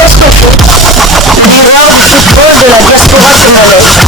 Diascofoot, miroir du football de la diaspora congolaise.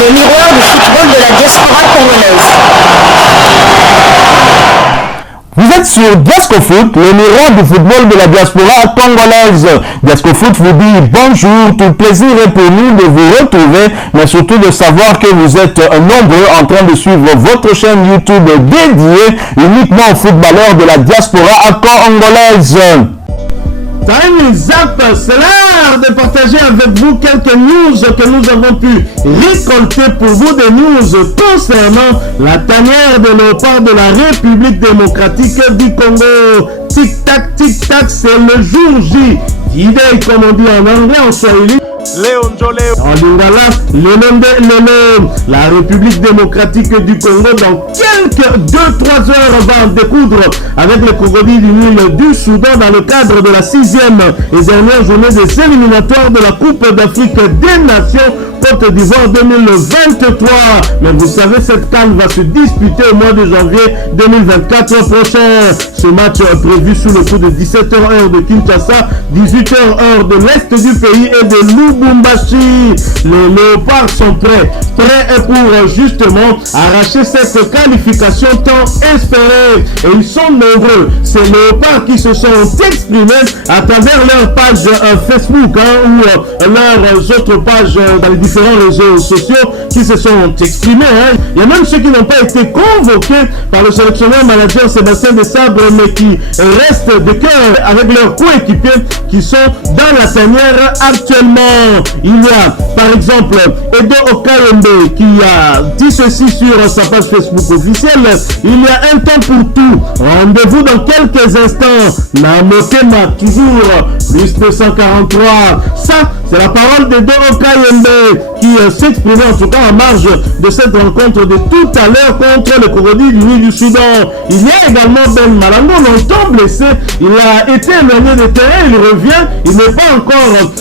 Le miroir du football de la diaspora congolaise. Vous êtes sur Diascofoot, le miroir du football de la diaspora congolaise. Diascofoot vous dit bonjour, tout plaisir est pour nous de vous retrouver, mais surtout de savoir que vous êtes nombreux en train de suivre votre chaîne YouTube dédiée uniquement aux footballeurs de la diaspora congolaise. Time is up, c'est l'heure de partager avec vous quelques news que nous avons pu récolter pour vous, des news concernant la tanière de léopard de la République démocratique du Congo. Tic-tac, c'est le jour J. D-Day, comme on dit en anglais, en swahili. En lingala, la République démocratique du Congo, dans quelques 2-3 heures, va en découdre avec les crocodiles du Nil du Soudan dans le cadre de la 6e et dernière journée des éliminatoires de la Coupe d'Afrique des Nations Côte d'Ivoire 2023. Mais vous savez, cette CAN va se disputer au mois de janvier 2024 prochain. Ce match est prévu sous le coup de 17h heure de Kinshasa, 18h heure de l'Est du pays et de Lubumbashi. Les léopards sont prêts pour justement arracher cette qualification tant espérée. Et ils sont nombreux, ces léopards qui se sont exprimés à travers leur page Facebook ou leurs autres pages dans les différents réseaux sociaux qui se sont exprimés. Il y a même ceux qui n'ont pas été convoqués par le sélectionneur manager Sébastien Desabre, mais qui restent de cœur avec leurs coéquipiers qui sont dans la tanière actuellement. Il y a par exemple Edo Okayembe qui a dit ceci sur sa page Facebook officielle: il y a un temps pour tout. Rendez-vous dans quelques instants. Namokema, toujours plus de 143. Ça, c'est la parole d'Edo Okayembe qui s'exprimait en tout cas en marge de cette rencontre de tout à l'heure contre le crocodile du Nil du Soudan. Il y a également Ben Malango, longtemps blessé. Il a été éloigné des terrains, il revient. Il n'est pas encore,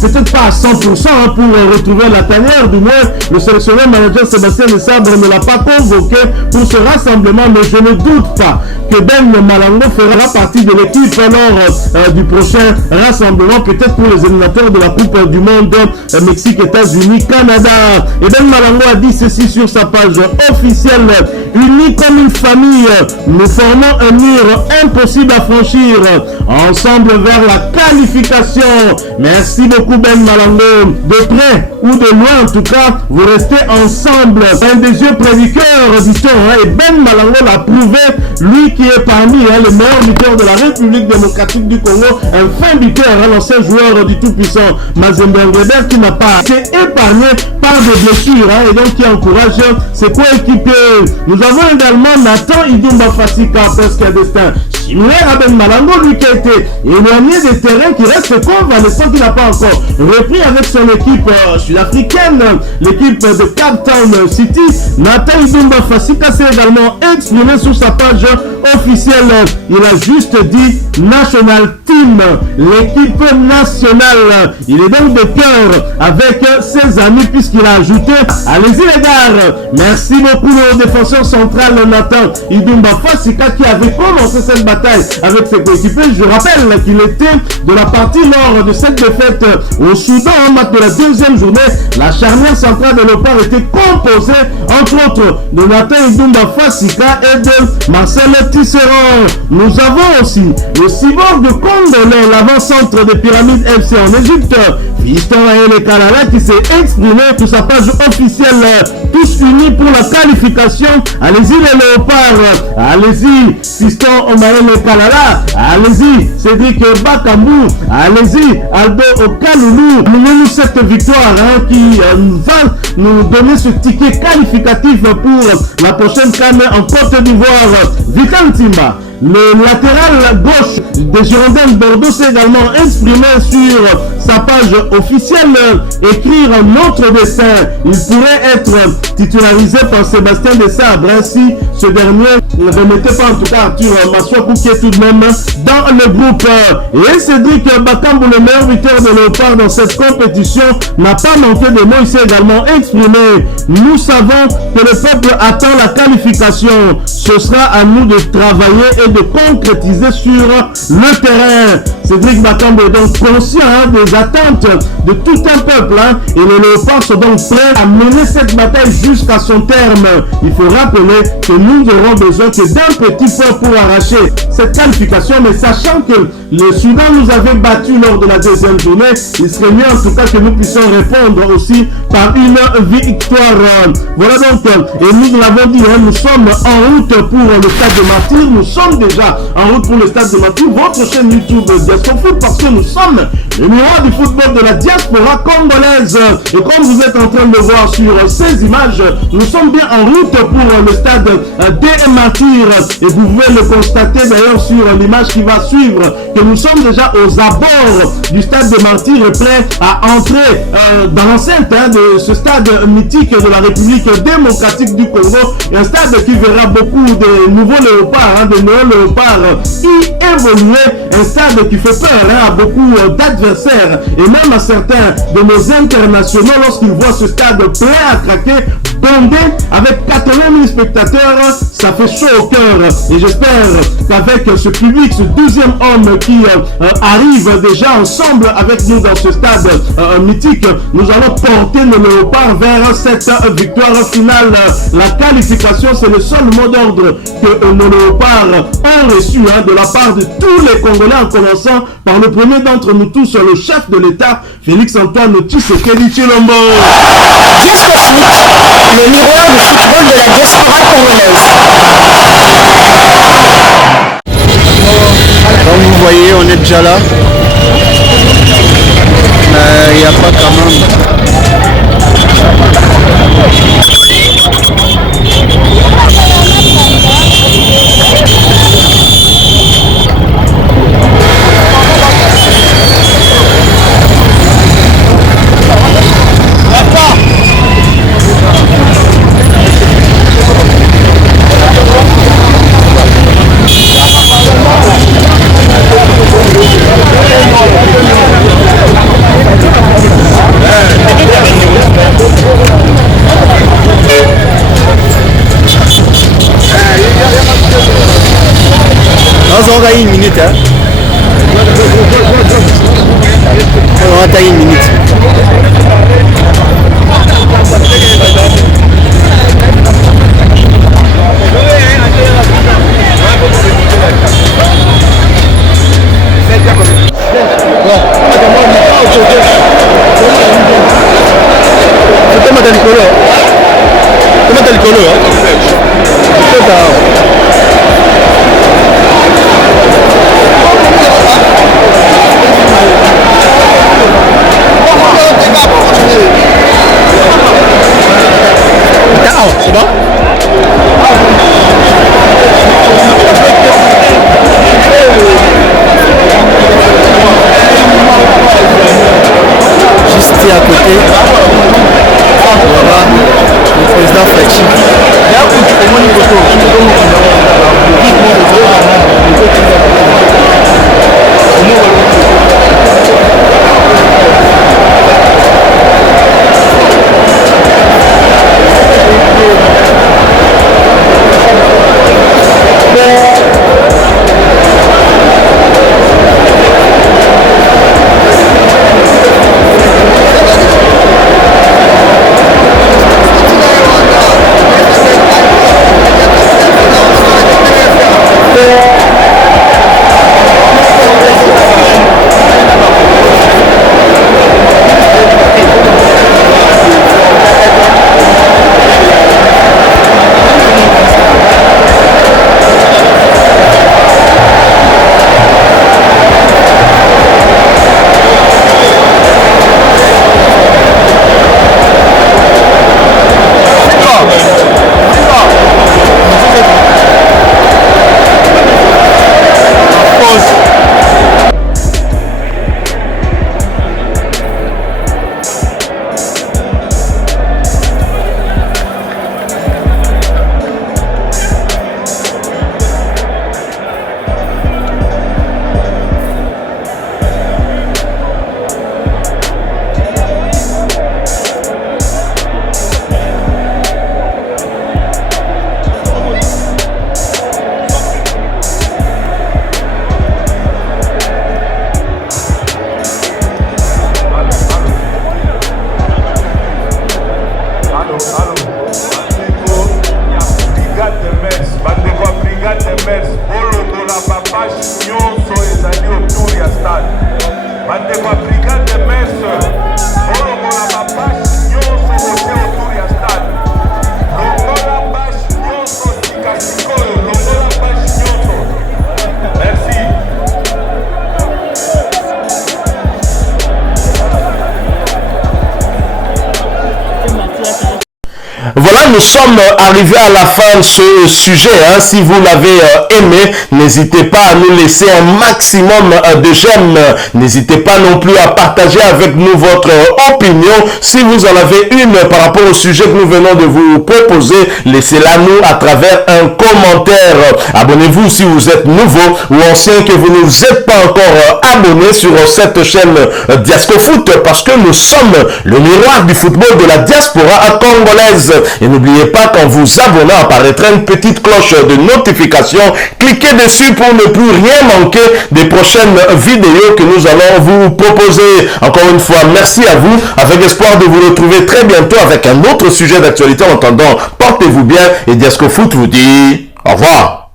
peut-être pas à 100% pour retrouver la tanière. Du moins, le sélectionneur manager Sébastien Desabre ne l'a pas convoqué pour ce rassemblement, mais je ne doute pas que Ben Malango fera partie de l'équipe lors du prochain rassemblement, peut-être pour les éliminateurs de la Coupe du Monde, Mexique, États-Unis, Canada. Et Ben Malango a dit ceci sur sa page officielle: unis comme une famille, nous formons un mur impossible à franchir, ensemble vers la qualification. Merci beaucoup Ben Malango. De près ou de loin en tout cas, vous restez ensemble. Un des yeux prédicateurs, dit-on, et Ben Malango l'a prouvé, lui qui est parmi les meilleurs buteurs de la République démocratique du Congo, un fin buteur, l'ancien joueur du tout-puissant Mazembe Ngweder, qui n'a pas été épargné par des blessures et donc qui encourage ses coéquipiers. Nous avons également Nathan Idumba Fasika, presque un destin similaire à Ben Malango, lui qui a été éloigné des terrains, qui reste convalescent, qui n'a pas encore repris avec son équipe sud-africaine, l'équipe de Cape Town City. Nathan Idumba Fasika s'est également exprimé sur sa page officielle. Il a juste dit National Team, l'équipe nationale. Il est donc de cœur avec ses amis puisqu'il a ajouté: allez-y les gars. Merci beaucoup au défenseur central Nathan Idumba Fasika qui avait commencé cette bataille avec ses coéquipiers. Je rappelle qu'il était de la partie lors de cette défaite au Soudan en match de la deuxième journée. La charnière centrale de Léopard était composée entre autres de Nathan Idumba Fasika et de Marcel Tisserand. Nous avons aussi le cyborg de Congolais, l'avant-centre des Pyramides FC en Égypte, Fiston Maël Kalala, qui s'est exprimé sur sa page officielle: tous unis pour la qualification. Allez-y les léopards, allez-y Fiston Maël Kalala, allez-y Cédric Bakambu, allez-y Aldo Okaloulou. Nous cette victoire qui va nous donner ce ticket qualificatif pour la prochaine CAN en Côte d'Ivoire. Vital Timba, Le latéral gauche des Girondins de Bordeaux s'est également exprimé sur sa page officielle, écrire notre destin. Il pourrait être titularisé par Sébastien Desabre. Ainsi, ce dernier ne remettait pas en tout cas Arthur Massoakou qui est tout de même dans le groupe. Et Cédric Bakambu, le meilleur buteur de Léopard dans cette compétition, n'a pas manqué de mots. Il s'est également exprimé. Nous savons que le peuple attend la qualification. Ce sera à nous de travailler et de concrétiser sur le terrain. Cédric Bakambu est donc conscient des attentes de tout un peuple et les Léopards sont donc prêts à mener cette bataille jusqu'à son terme. Il faut rappeler que nous aurons besoin que d'un petit point pour arracher cette qualification, mais sachant que le Soudan nous avait battus lors de la deuxième tournée, il serait mieux en tout cas que nous puissions répondre aussi par une victoire. Voilà donc, et nous l'avons dit, nous sommes en route pour le stade de Martyr, nous sommes déjà en route pour le stade de Martyr, votre chaîne YouTube Diascofoot, parce que nous sommes les miroirs du football de la diaspora congolaise. Et comme vous êtes en train de voir sur ces images, nous sommes bien en route pour le stade des Martyrs. Et vous pouvez le constater d'ailleurs sur l'image qui va suivre, que nous sommes déjà aux abords du stade des Martyrs, prêts à entrer dans l'enceinte de ce stade mythique de la République démocratique du Congo. Un stade qui verra beaucoup de nouveaux léopards, de néo-léopards y évoluer. Un stade qui fait peur à beaucoup d'adversaires et même à certains de nos internationaux lorsqu'ils voient ce stade plein à craquer, bondé avec 80 000 spectateurs, ça fait chaud au cœur. Et j'espère qu'avec ce public, ce deuxième homme qui arrive déjà ensemble avec nous dans ce stade mythique, nous allons porter nos léopards vers cette victoire finale. La qualification, c'est le seul mot d'ordre que nos léopards ont reçu de la part de tous les Congolais, en commençant par le premier d'entre nous tous, le chef de l'État, Félix-Antoine Tshisekedi Tshilombo. Diascofoot, le miroir du football de la diaspora congolaise. Comme vous voyez, on est déjà là. Mais il n'y a pas quand même. On va une minute. On va tailler une minute. Comment t'as le colo? Comment t'as le colo? C'est bon? Juste à côté, voilà le président Fachi. Voilà, nous sommes arrivés à la fin de ce sujet. Si vous l'avez aimé, n'hésitez pas à nous laisser un maximum de j'aime. N'hésitez pas non plus à partager avec nous votre opinion. Si vous en avez une par rapport au sujet que nous venons de vous proposer, laissez-la nous à travers un commentaire. Abonnez-vous si vous êtes nouveau ou ancien, que vous ne vous êtes pas encore abonné sur cette chaîne Diascofoot, parce que nous sommes le miroir du football de la diaspora congolaise. Et n'oubliez pas qu'en vous abonnant apparaîtra une petite cloche de notification. Cliquez dessus pour ne plus rien manquer des prochaines vidéos que nous allons vous proposer. Encore une fois, merci à vous, avec espoir de vous retrouver très bientôt avec un autre sujet d'actualité. En attendant, portez-vous bien et Diascofoot vous dit au revoir.